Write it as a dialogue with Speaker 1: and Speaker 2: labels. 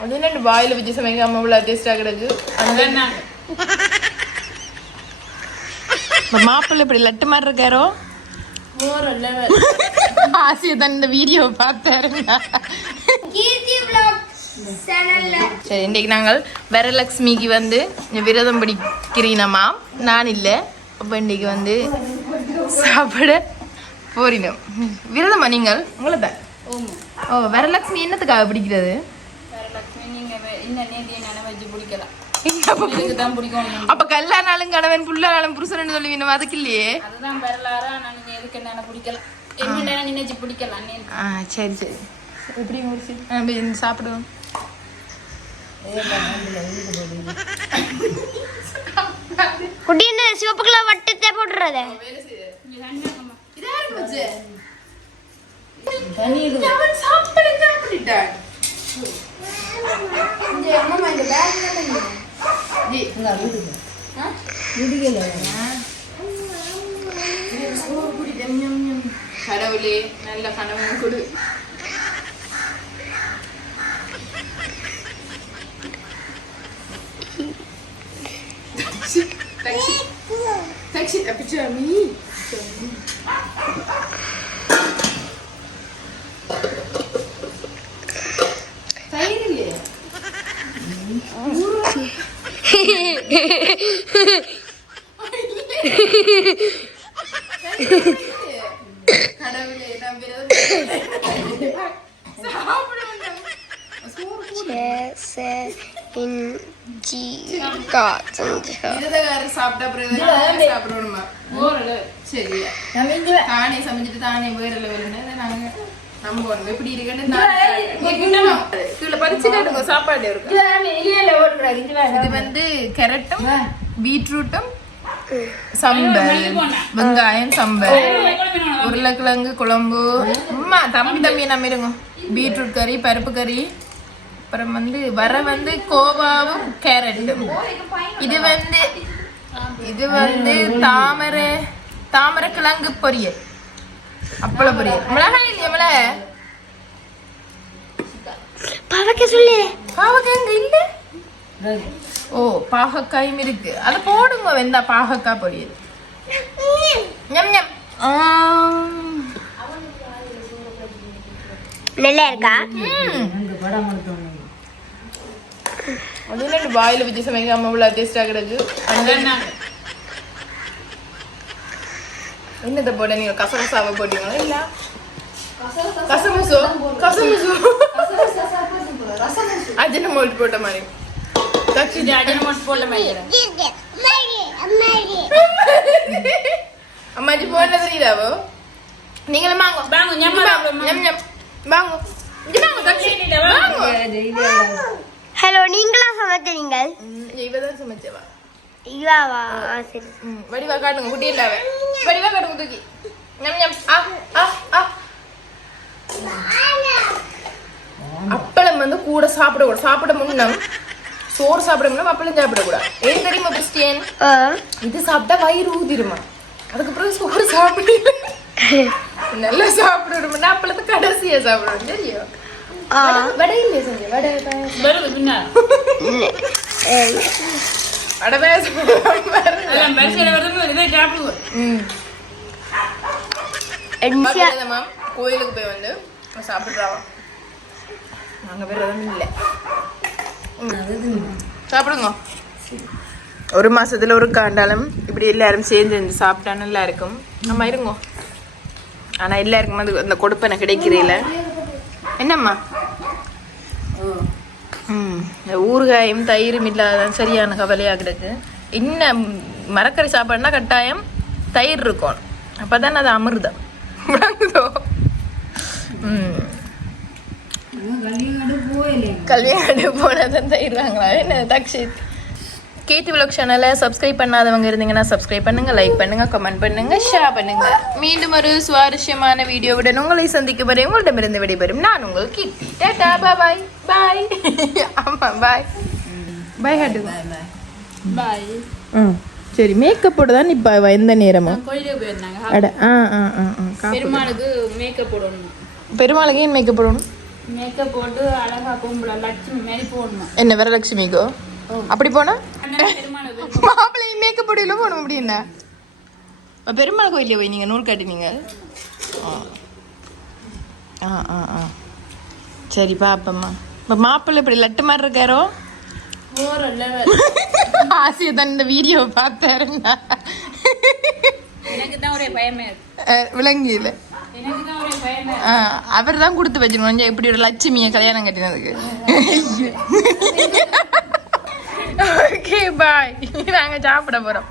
Speaker 1: அது என்ன வாயில வச்சு சமைக்காம இவ்வளவு டேஸ்டா கிடக்கு. அந்த மாப்பிள்ளை இப்படி லட்டு மாதிரி இருக்காரோ? ஆசையை தான் இந்த வீடியோ பார்த்தாருங்க சரி இன்றைக்கு நாங்கள் வரலக்ஷ்மிக்கு வந்து விரதம் பிடிக்கிறீனம்மா. நான் இல்லை. அப்போ இன்றைக்கு வந்து சாப்பிட போறினோம். விரதமா நீங்கள்? உங்களை தான். ஓ வரலக்ஷ்மி என்னத்துக்காக பிடிக்கிறது?
Speaker 2: எனக்கு தான் பிடிக்கும்
Speaker 1: அப்ப கல்யாணாலும் கணவன் புள்ளாலும் புருஷன் சொல்லுவீங்க அதுக்கு இல்லையே.
Speaker 2: அதுதான் வரலாறா. நான் எதுக்கு என்ன பிடிக்கலாம் என்ன நினைச்சு பிடிக்கலாம் நீ
Speaker 1: ஆ சரி சரி. எப்படி முடிச்சு? சாப்பிடுவோம்
Speaker 3: குட்டி என்ன சிவப்பு கலர் வட்டத்தை போட்டுறத.
Speaker 1: கடவுளே நல்ல கணவன் கொடு. டாக்ஸி டாக்ஸி தப்பிச்சாமி தயிர் இல்லையா கடவுளே நான் விரதம் சாப்பிடுவேன் விரதகாரர் சாப்பிட்டா பிறகு சாப்பிடணுமா சரி தானே சமைச்சிட்டு தானே வேற லெவல் நாங்க நம்புவோம் எப்படி இருக்குன்னு கீழே பறிச்சு காட்டுங்க சாப்பாடு இருக்கு இது வந்து கேரட்டும் பீட்ரூட்டும் சம்பல் வெங்காயம் சம்பல் உருளைக்கிழங்கு குழம்பு. அம்மா தம்பி தம்பி நம்ம இருங்க. பீட்ரூட் கறி பருப்பு கறி. அப்புறம் வந்து வர வந்து கோவாவும் கேரட்டும். இது வந்து இது வந்து தாமரை தாமரை கிழங்கு பொரியல். அப்பள பொரியல். மிளகாய் இல்லையா மிளகாய்
Speaker 3: பவக்க சொல்லு.
Speaker 1: பாவக்காய் இல்ல? ஓ பாகக்காயும் இருக்கு. அது போடுங்க வெந்தா பாகக்காய் பொரியல். ஞம் ஞம்.
Speaker 3: நல்லா இருக்கா.
Speaker 1: அது என்ன வாயில வச்சு சமைக்காம இவ்வளவு டேஸ்டா கிடக்கு அந்த என்னத்தை போட நீங்க கசகசாவை போட்டீங்களா இல்ல கசமுசோ கசமுசோ அஜினமோல் போட்ட மாதிரி தக்ஷி
Speaker 2: போடல மாதிரி
Speaker 1: அம்மாஜி போடல தெரியுதாவோ நீங்களும் வாங்க
Speaker 2: வாங்க, ஞம்
Speaker 1: ஞம். வாங்க இங்க வாங்க தக்ஷி வாங்க
Speaker 3: ஹலோ நீங்களா சமைக்கிறீங்க
Speaker 1: இவதான் சமைச்சவா
Speaker 3: இவாவா ஆ, சரி.
Speaker 1: ம், வடிவா காட்டுங்க குட்டி இல்லாவ வடிவா காட்டுங்க தூக்கி. ஞம் ஞம். ஆ ஆ ஆ. அப்பளம் வந்து கூட சாப்பிடக்கூடாது சாப்பிட முன்னம் சோறு சாப்பிட முன்னம் அப்பளம் சாப்பிடக்கூடாது ஏன் தெரியுமா கிறிஸ்டியன்? இது சாப்பிட்டா வயிறு ஊதிருமா? அதுக்கப்புறம் சோறு சாப்பிடு நல்லா சாப்பிடணும்னா அப்பளத்தை கடைசியா சாப்பிடணும் தெரியும்? வடை- வடை இல்லையா செஞ்சு வடை.
Speaker 2: வருது பின்னால்
Speaker 1: கோயிலுக்கு போய் வந்து சாப்பிட்றாவா நாங்க வேற எதுவும் இல்லை. சாப்பிடுங்க. ஒரு மாசத்துல ஒரு காண்டாலும் இப்படி எல்லாரும் சேர்ந்து இருந்து சாப்பிட்டா நல்லா இருக்கும். ஆமா இருங்க. ஆனா எல்லாருக்கும் அது அந்த கொடுப்பனை கிடைக்கிறதில்ல என்னம்மா? ஊறுகாயும் தயிரும் இல்லாத சரியான கவலையாக கிடக்கு. இன்னும் மரக்கறி சாப்பாடுனா கட்டாயம் தயிர் இருக்கும். அப்பதான் அது அமிர்தம். கல்யாணம் போனதான் தயிர் வாங்கலாம் என்ன தக்ஷித்? கேத்து விளக் சேனலை சப்ஸ்கிரைப் பண்ணாதவங்க இருந்தீங்கன்னா சப்ஸ்கிரைப் பண்ணுங்க லைக் பண்ணுங்க கமெண்ட் பண்ணுங்க ஷேர் பண்ணுங்க. மீண்டும் ஒரு சுவாரஸ்யமான வீடியோவுடன் உங்களை சந்திக்கும் வரை உங்களிடமிருந்து விடைபெறும் நான் உங்கள் கீர்த்தி. டாடா பாய் பாய் ஆமா பாய் பாய் ஹட்டு
Speaker 2: பாய்
Speaker 1: ம் சரி மேக்கப்போட தான் நிப்பா எந்த நேரமும்? அட ஆ ஆ ஆ.
Speaker 2: பெருமாளுக்கு மேக்கப் போடணும்.
Speaker 1: பெருமாளுக்கு ஏன் மேக்கப் போடணும்?
Speaker 2: மேக்கப் போட்டு அழகா பொம்பளை லட்சுமி மாதிரி போடணும்.
Speaker 1: என்ன வரலட்சுமிக்கோ? அப்படி போனா?
Speaker 2: அண்ணன் பெருமாள் விருப்பம்.
Speaker 1: மாப்பிள்ளை மேக்கப் பொடியில போகணும் அப்படின்னா அப்ப பெருமாள் கோயிலே போய் நீங்க நூல் காட்டினீங்க? ஆ. ஆ ஆ ஆ. சரி பாப்பம்மா. இப்போ மாப்பிள்ளை இப்படி லட்டு மாதிரி இருக்காரோ. ஆசையை தான் இந்த வீடியோ பார்த்தாருன்னா விளங்கியில அவர் தான் கொடுத்து வச்சிருக்கணும். இப்படி ஒரு லட்சுமியை கல்யாணம் கட்டினதுக்கு. பாய் நாங்க சாப்பிட போறோம்.